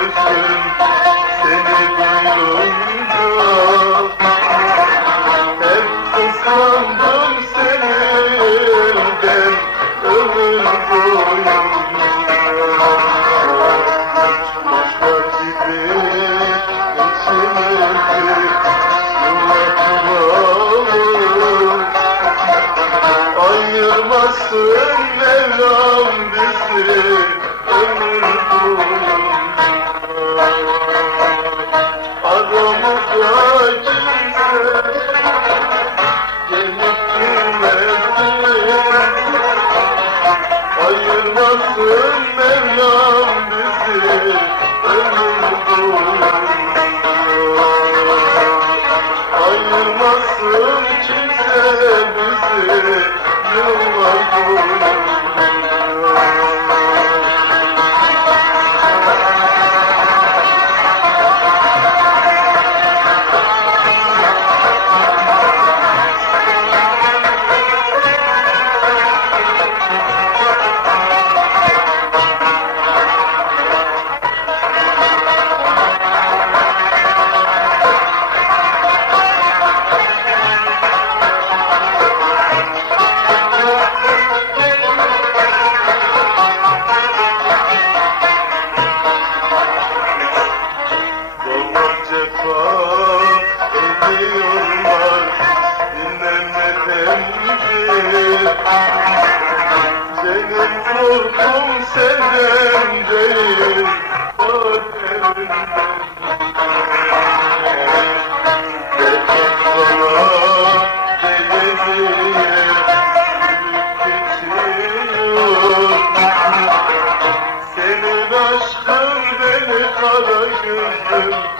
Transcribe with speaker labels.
Speaker 1: görsün seni duyunca Hep kıskandım senden ömür boyunca Kuşlar gibi içimizdi yıllatılalım Ayırmasın Mevlam bizi. Ayırmasın Mevlam bizi. korkum senden değil Senin aşkın beni kara